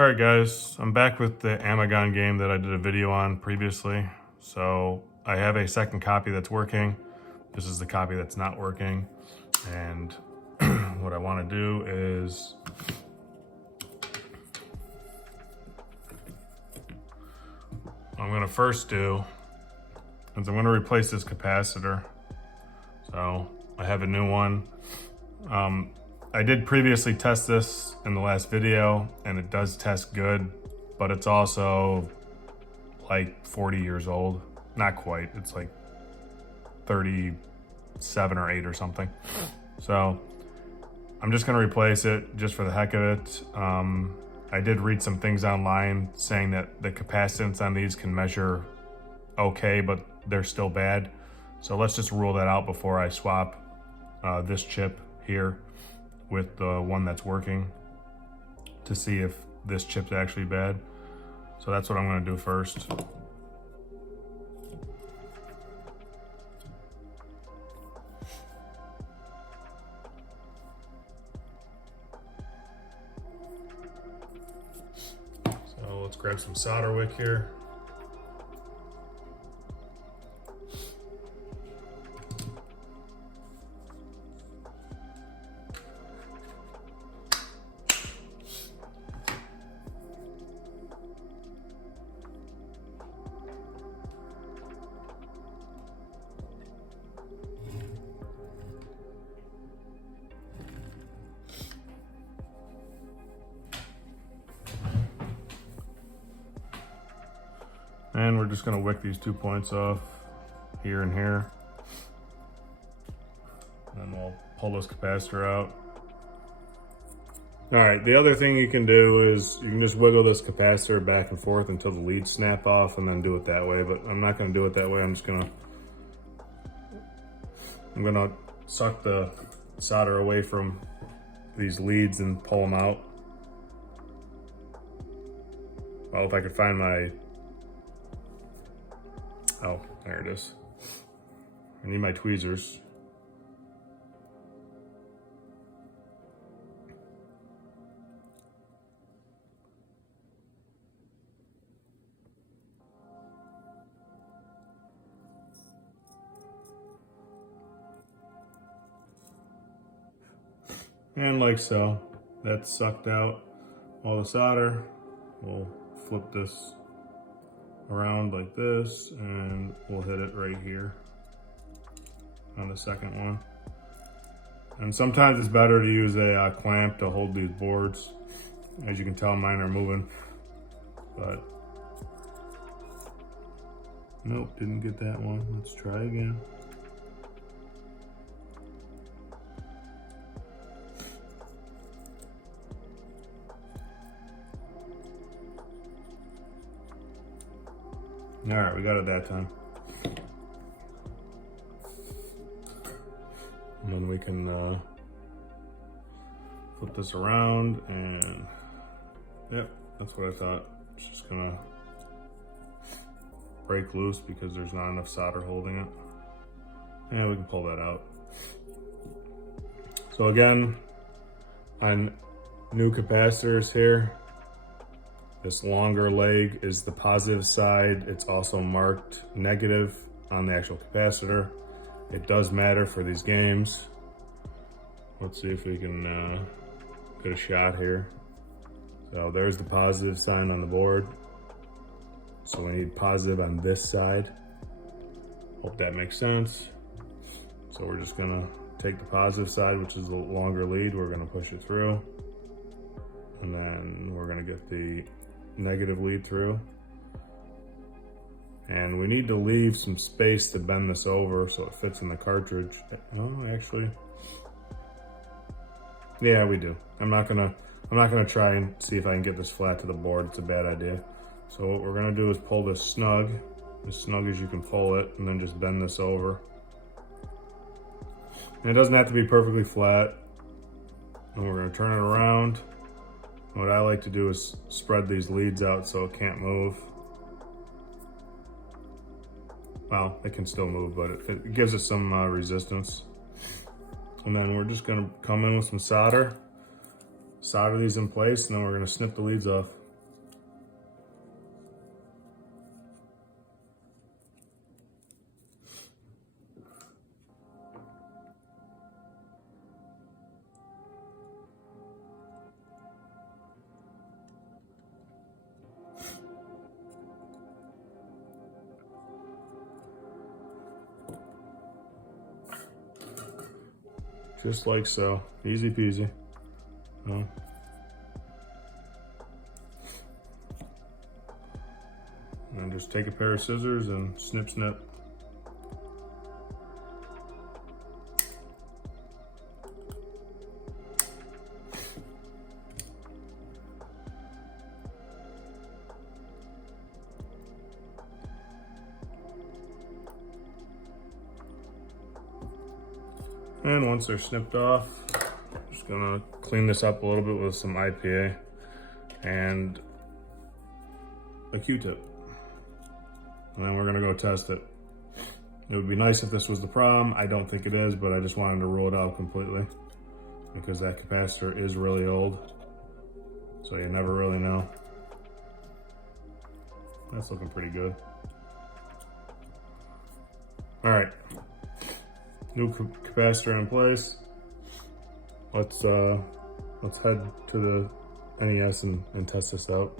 Alright guys, I'm back with the Amagon game that I did a video on previously. So I have a second copy that's working. This is the copy that's not working. And what I want to do is what I'm going to first do is I'm going to replace this capacitor. So I have a new one. I did previously test this in the last video and it does test good, but it's also like 40 years old. Not quite, it's like 37 or 8 or something. So I'm just gonna replace it just for the heck of it. I did read some things online saying that the capacitance on these can measure okay, but they're still bad. So let's just rule that out before I swap this chip here with the one that's working to see if this chip's actually bad. So that's what I'm gonna do first. So let's grab some solder wick here. And we're just gonna wick these 2 points off here and here. And we'll pull this capacitor out. All right, the other thing you can do is you can just wiggle this capacitor back and forth until the leads snap off and then do it that way, but I'm not gonna do it that way. I'm gonna suck the solder away from these leads and pull them out. Well, if I could find my, oh, there it is. I need my tweezers. And like so, that's sucked out all the solder. We'll flip this around like this and we'll hit it right here on the second one. And sometimes it's better to use a clamp to hold these boards. As you can tell, mine are moving, but nope, didn't get that one. Let's try again. All right, we got it that time. And then we can flip this around and yep, that's what I thought. It's just gonna break loose because there's not enough solder holding it. And we can pull that out. So again, on new capacitors here, this longer leg is the positive side. It's also marked negative on the actual capacitor. It does matter for these games. Let's see if we can get a shot here. So there's the positive sign on the board. So we need positive on this side. Hope that makes sense. So we're just gonna take the positive side, which is the longer lead. We're gonna push it through. And then we're gonna get the negative lead through. And we need to leave some space to bend this over so it fits in the cartridge. Oh, actually, yeah, we do. I'm not gonna try and see if I can get this flat to the board. It's a bad idea. So what we're gonna do is pull this snug as you can pull it, and then just bend this over. And it doesn't have to be perfectly flat. And we're gonna turn it around. What I like to do is spread these leads out so it can't move. Well, it can still move, but it gives it some resistance. And then we're just gonna come in with some solder these in place, and then we're gonna snip the leads off. Just like so, easy peasy. Oh. And just take a pair of scissors and snip, snip. And once they're snipped off, I'm just gonna clean this up a little bit with some IPA and a Q-tip. And then we're gonna go test it. It would be nice if this was the problem. I don't think it is, but I just wanted to rule it out completely because that capacitor is really old. So you never really know. That's looking pretty good. All right. New capacitor in place. Let's head to the NES and test this out.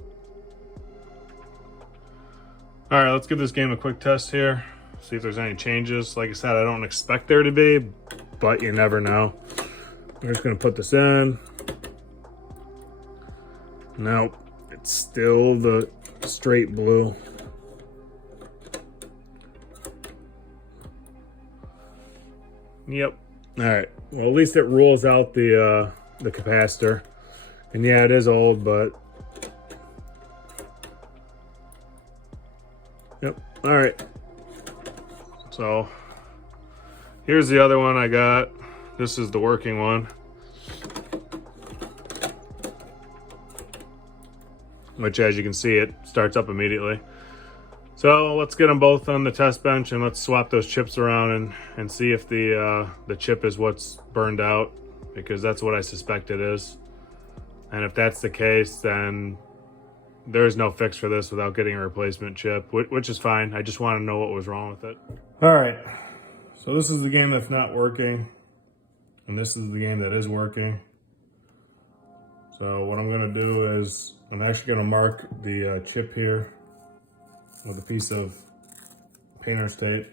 All right, let's give this game a quick test here. See if there's any changes. Like I said, I don't expect there to be, but you never know. I'm just gonna put this in. Nope, it's still the straight blue. Yep. All right. Well, at least it rules out the capacitor. And yeah, it is old, but yep. All right. So here's the other one I got. This is the working one, which, as you can see, it starts up immediately. So let's get them both on the test bench and let's swap those chips around and see if the chip is what's burned out, because that's what I suspect it is. And if that's the case, then there's no fix for this without getting a replacement chip, which is fine. I just want to know what was wrong with it. All right, so this is the game that's not working, and this is the game that is working. So what I'm gonna do is I'm actually gonna mark the chip here with a piece of painter's tape,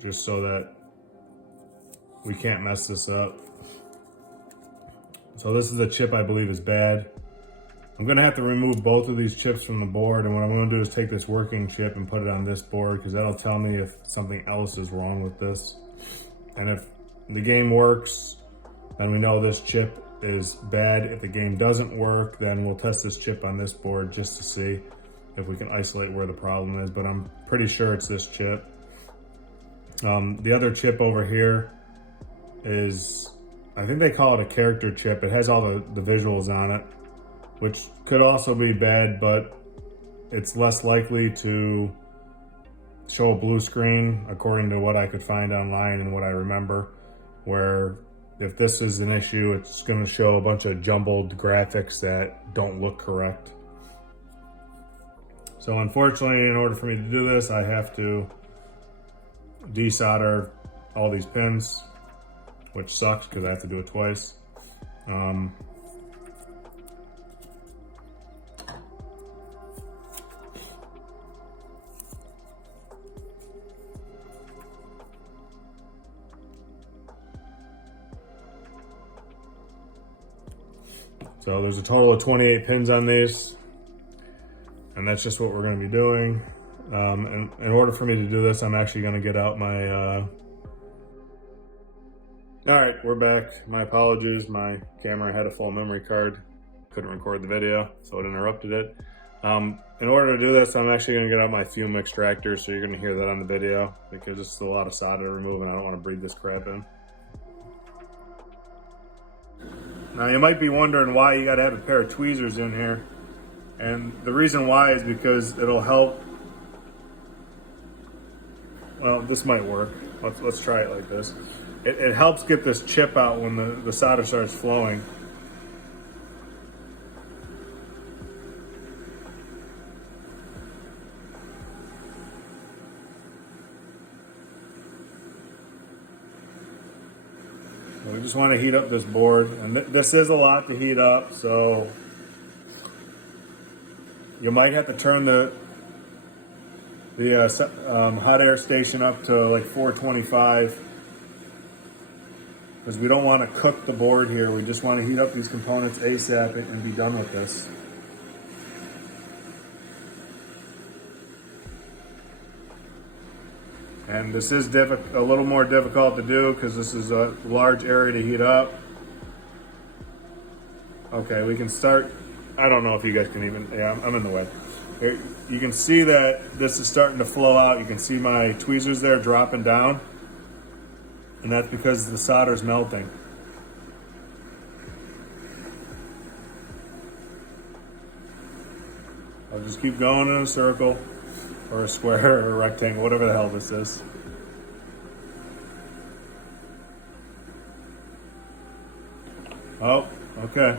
just so that we can't mess this up. So this is a chip I believe is bad. I'm gonna have to remove both of these chips from the board, and what I'm gonna do is take this working chip and put it on this board, because that'll tell me if something else is wrong with this. And if the game works, then we know this chip is bad. If the game doesn't work, then we'll test this chip on this board just to see if we can isolate where the problem is, but I'm pretty sure it's this chip. The other chip over here is, I think they call it a character chip. It has all the visuals on it, which could also be bad, but it's less likely to show a blue screen according to what I could find online and what I remember, where if this is an issue, it's gonna show a bunch of jumbled graphics that don't look correct. So unfortunately, in order for me to do this, I have to desolder all these pins, which sucks because I have to do it twice. So there's a total of 28 pins on these. And that's just what we're going to be doing. And in order for me to do this, I'm actually going to get out my... All right, we're back. My apologies. My camera had a full memory card. Couldn't record the video, so it interrupted it. In order to do this, I'm actually going to get out my fume extractor, so you're going to hear that on the video, because it's a lot of solder to remove, and I don't want to breathe this crap in. Now, you might be wondering why you got to have a pair of tweezers in here. And the reason why is because it'll help. Well, this might work. Let's try it like this. It helps get this chip out when the solder starts flowing. We just want to heat up this board, and this is a lot to heat up, so you might have to turn the hot air station up to like 425. because we don't want to cook the board here. We just want to heat up these components ASAP and be done with this. And this is a little more difficult to do because this is a large area to heat up. Okay, we can start. I don't know if you guys can even, yeah, I'm in the way. Here, you can see that this is starting to flow out. You can see my tweezers there dropping down. And that's because the solder is melting. I'll just keep going in a circle, or a square, or a rectangle, whatever the hell this is. Oh, okay.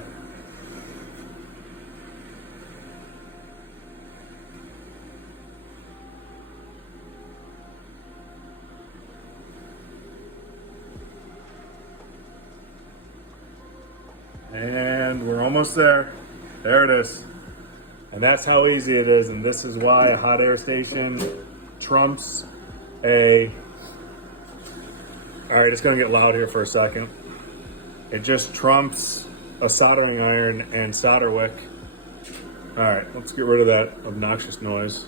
And we're almost there. There it is. And that's how easy it is. And this is why a hot air station trumps a... All right, it's gonna get loud here for a second. It just trumps a soldering iron and solder wick. All right, let's get rid of that obnoxious noise.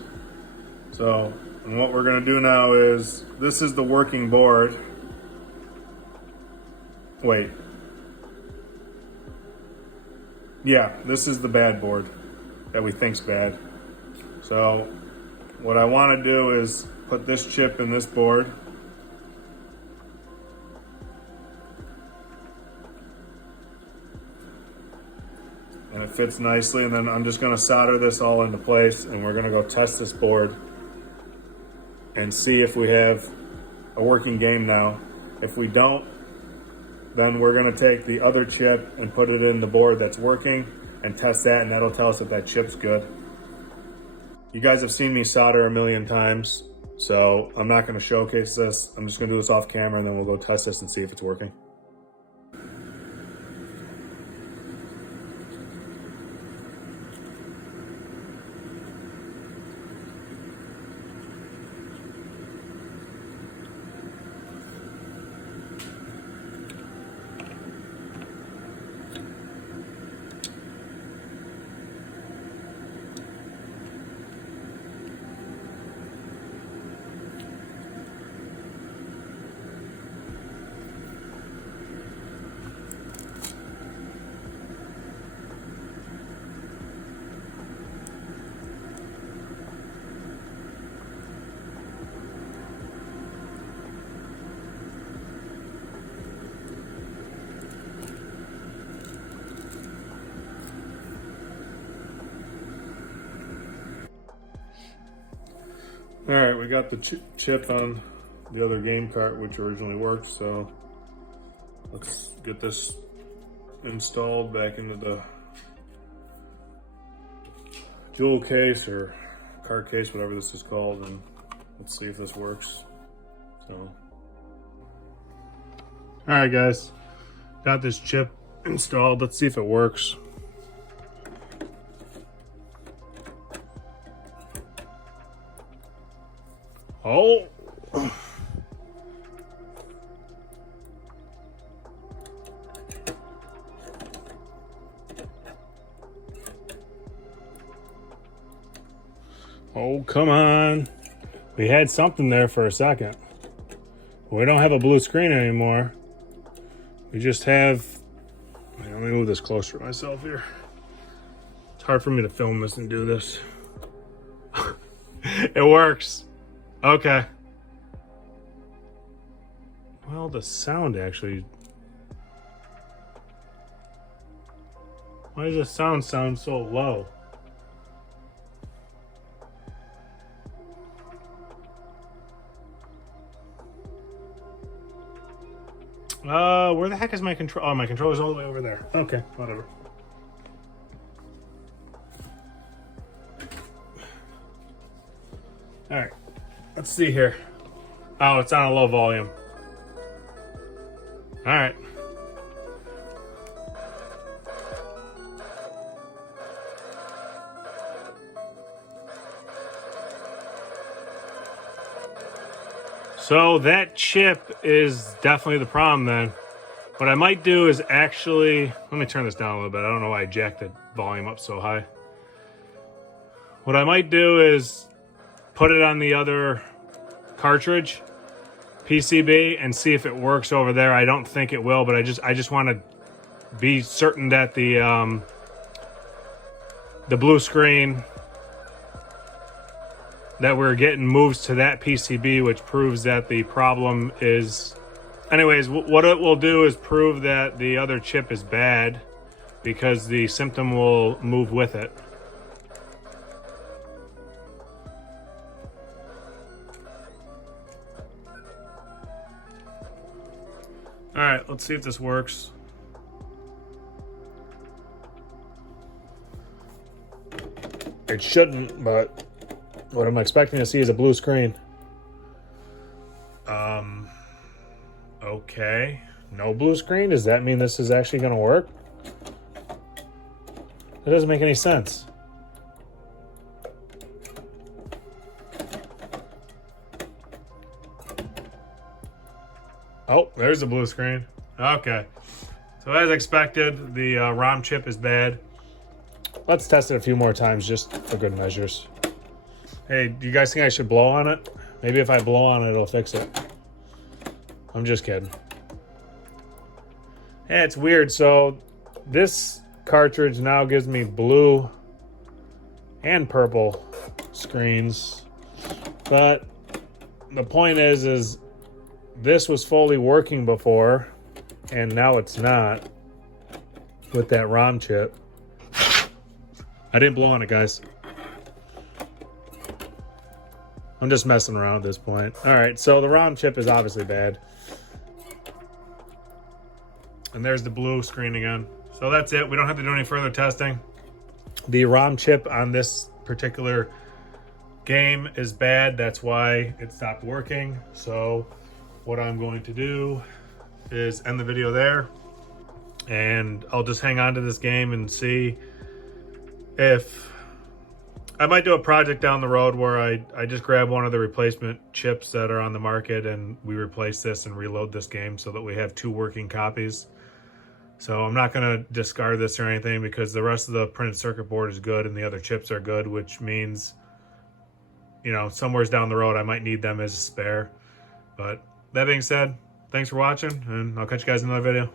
So, and what we're gonna do now is, this is the working board. Wait. Yeah, this is the bad board that we think's bad. So what I want to do is put this chip in this board. And it fits nicely, and then I'm just going to solder this all into place, and we're going to go test this board and see if we have a working game now. If we don't, then we're gonna take the other chip and put it in the board that's working and test that, and that'll tell us if that chip's good. You guys have seen me solder a million times, so I'm not gonna showcase this. I'm just gonna do this off camera, and then we'll go test this and see if it's working. All right, we got the chip on the other game cart, which originally worked, so let's get this installed back into the jewel case or cart case, whatever this is called, and let's see if this works. So, all right, guys, got this chip installed. Let's see if it works. Oh. Oh, come on. We had something there for a second. We don't have a blue screen anymore. We just have... Let me move this closer to myself here. It's hard for me to film this and do this. It works. Okay. Well, the sound actually... Why does the sound so low? Where the heck is my control? Oh, my controller's all the way over there. Okay, whatever. All right, let's see here. Oh, it's on a low volume. All right. So that chip is definitely the problem then. What I might do is actually, let me turn this down a little bit. I don't know why I jacked the volume up so high. What I might do is put it on the other cartridge, PCB, and see if it works over there. I don't think it will, but I just want to be certain that the blue screen that we're getting moves to that PCB, which proves that the problem is... Anyways, what it will do is prove that the other chip is bad because the symptom will move with it. All right, let's see if this works. It shouldn't, but what I'm expecting to see is a blue screen. Okay, no blue screen? Does that mean this is actually gonna work? It doesn't make any sense. Oh, there's the blue screen. Okay, so as expected, the ROM chip is bad. Let's test it a few more times just for good measures. Hey, do you guys think I should blow on it? Maybe if I blow on it, it'll fix it. I'm just kidding. Yeah, it's weird. So this cartridge now gives me blue and purple screens. But the point is this was fully working before, and now it's not with that ROM chip. I didn't blow on it, guys. I'm just messing around at this point. All right, so the ROM chip is obviously bad. And there's the blue screen again. So that's it. We don't have to do any further testing. The ROM chip on this particular game is bad. That's why it stopped working. So what I'm going to do is end the video there. And I'll just hang on to this game and see if... I might do a project down the road where I just grab one of the replacement chips that are on the market and we replace this and reload this game so that we have 2 working copies. So I'm not going to discard this or anything because the rest of the printed circuit board is good and the other chips are good, which means, you know, somewheres down the road I might need them as a spare. But that being said, thanks for watching, and I'll catch you guys in another video.